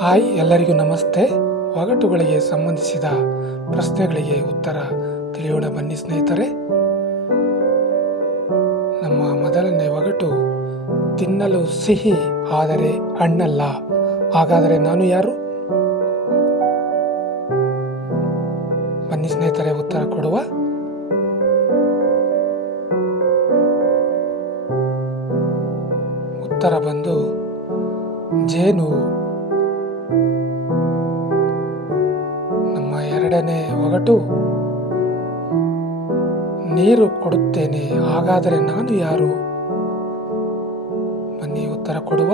Hi, ಎಲ್ಲರಿಗೂ ನಮಸ್ತೆ. ಒಗಟುಗಳಿಗೆ ಸಂಬಂಧಿಸಿದ ಪ್ರಶ್ನೆಗಳಿಗೆ ಉತ್ತರ ತಿಳಿಯೋಣ ಬನ್ನಿ ಸ್ನೇಹಿತರೆ. ನಮ್ಮ ಮೊದಲನೇ ಒಗಟು, ತಿನ್ನಲು ಸಿಹಿ ಆದರೆ ಹಣ್ಣಲ್ಲ, ಹಾಗಾದರೆ ನಾನು ಯಾರು? ಬನ್ನಿ ಸ್ನೇಹಿತರೆ, ಉತ್ತರ ಕೊಡುವ. ಉತ್ತರ ಬಂದು ಜೇನು. ನಮ್ಮ ಎರಡನೇ ಒಗಟು, ನೀರು ಕೊಡುತ್ತೇನೆ, ಹಾಗಾದರೆ ನಾನು ಯಾರು? ಬನ್ನಿ ಉತ್ತರ ಕೊಡುವ.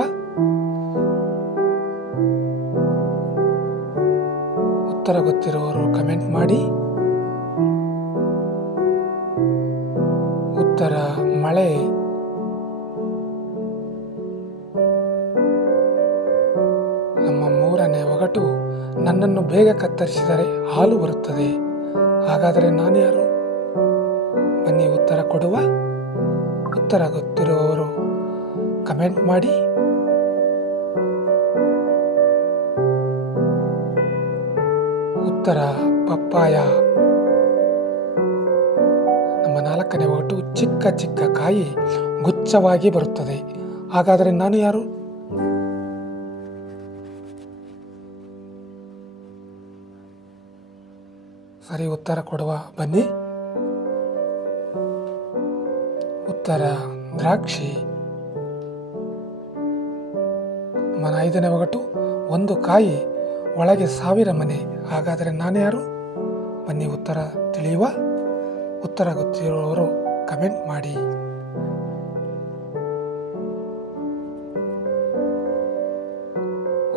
ಉತ್ತರ ಗೊತ್ತಿರುವವರು ಕಮೆಂಟ್ ಮಾಡಿ. ಉತ್ತರ ಮಳೆ. ನಮ್ಮ ಮೂರನೇ ಒಗಟು, ನನ್ನನ್ನು ಬೇಗ ಕತ್ತರಿಸಿದರೆ ಹಾಲು ಬರುತ್ತದೆ, ಹಾಗಾದರೆ ನಾನು ಯಾರು? ಬನ್ನಿ ಉತ್ತರ ಕೊಡುವ. ಉತ್ತರ ಗೊತ್ತಿರುವವರು ಕಮೆಂಟ್ ಮಾಡಿ. ಉತ್ತರ ಪಪ್ಪಾಯ. ನಮ್ಮ ನಾಲ್ಕನೇ ಒಗಟು, ಚಿಕ್ಕ ಚಿಕ್ಕ ಕಾಯಿ ಗುಚ್ಛವಾಗಿ ಬರುತ್ತದೆ, ಹಾಗಾದರೆ ನಾನು ಯಾರು? ಸರಿ, ಉತ್ತರ ಕೊಡುವ ಬನ್ನಿ. ಉತ್ತರ ದ್ರಾಕ್ಷಿ. ನಮ್ಮ ಐದನೇ ಒಗಟು, ಒಂದು ಕಾಯಿ ಒಳಗೆ 1000 ಮನೆ, ಹಾಗಾದರೆ ನಾನು ಯಾರು? ಬನ್ನಿ ಉತ್ತರ ತಿಳಿಯುವ. ಉತ್ತರ ಗೊತ್ತಿರುವವರು ಕಮೆಂಟ್ ಮಾಡಿ.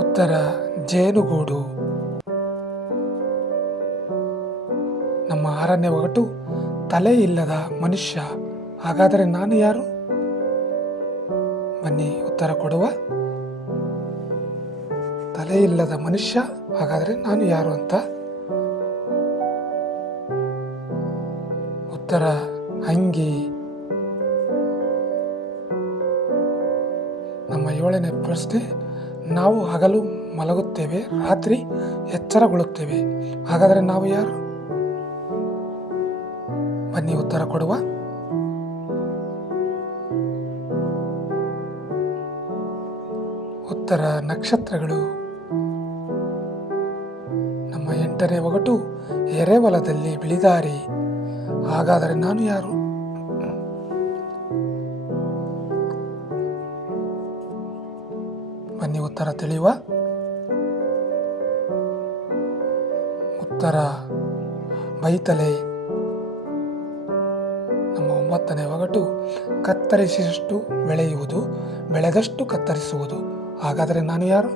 ಉತ್ತರ ಜೇನುಗೂಡು. ನಮ್ಮ ಆರನೇ ಒಗಟು, ತಲೆ ಇಲ್ಲದ ಮನುಷ್ಯ, ಹಾಗಾದರೆ ನಾನು ಯಾರು? ಬನ್ನಿ ಉತ್ತರ ಕೊಡುವ. ತಲೆ ಇಲ್ಲದ ಮನುಷ್ಯ, ಹಾಗಾದರೆ ನಾನು ಯಾರು ಅಂತ. ಉತ್ತರ ಅಂಗಿ. ನಮ್ಮ ಏಳನೇ ಪ್ರಶ್ನೆ, ನಾವು ಹಗಲು ಮಲಗುತ್ತೇವೆ, ರಾತ್ರಿ ಎಚ್ಚರಗೊಳ್ಳುತ್ತೇವೆ, ಹಾಗಾದರೆ ನಾವು ಯಾರು? ಬನ್ನಿ ಉತ್ತರ ಕೊಡುವ. ಉತ್ತರ ನಕ್ಷತ್ರಗಳು. ನಮ್ಮ ಎಂಟನೇ ಒಗಟು, ಎರೆಹೊಲದಲ್ಲಿ ಬಿಳಿದಾರಿ, ಹಾಗಾದರೆ ನಾನು ಯಾರು? ಬನ್ನಿ ಉತ್ತರ ತಿಳಿಯುವ. ಉತ್ತರ ಬೈತಲೆ. ನಮ್ಮ 9ನೇ ಒಗಟು, ಕತ್ತರಿಸಿದಷ್ಟು ಬೆಳೆಯುವುದು, ಬೆಳೆದಷ್ಟು ಕತ್ತರಿಸುವುದು, ಹಾಗಾದರೆ ನಾನು ಯಾರು?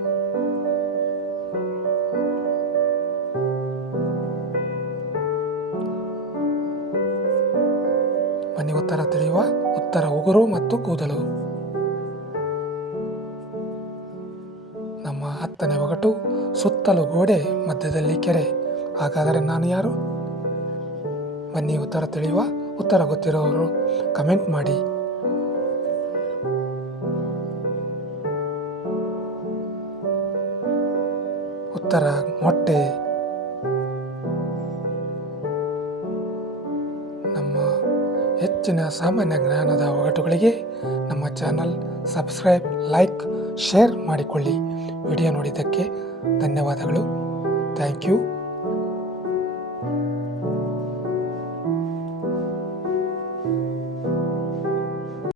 ಬನ್ನಿ ಉತ್ತರ ತಿಳಿಯುವ. ಉತ್ತರ ಉಗುರು ಮತ್ತು ಕೂದಲು. ನಮ್ಮ 10ನೇ ಒಗಟು, ಸುತ್ತಲೂ ಗೋಡೆ, ಮಧ್ಯದಲ್ಲಿ ಕೆರೆ, ಹಾಗಾದರೆ ನಾನು ಯಾರು? ಬನ್ನಿ ಉತ್ತರ ತಿಳಿಯುವ. ಉತ್ತರ ಗೊತ್ತಿರೋರು ಕಮೆಂಟ್ ಮಾಡಿ. ಉತ್ತರ ಮೊಟ್ಟೆ. ನಮ್ಮ ಹೆಚ್ಚಿನ ಸಾಮಾನ್ಯ ಜ್ಞಾನದ ಒಗಟುಗಳಿಗೆ ನಮ್ಮ ಚಾನಲ್ ಸಬ್ಸ್ಕ್ರೈಬ್, ಲೈಕ್, ಶೇರ್ ಮಾಡಿಕೊಳ್ಳಿ. ವಿಡಿಯೋ ನೋಡಿದ್ದಕ್ಕೆ ಧನ್ಯವಾದಗಳು. Thank you.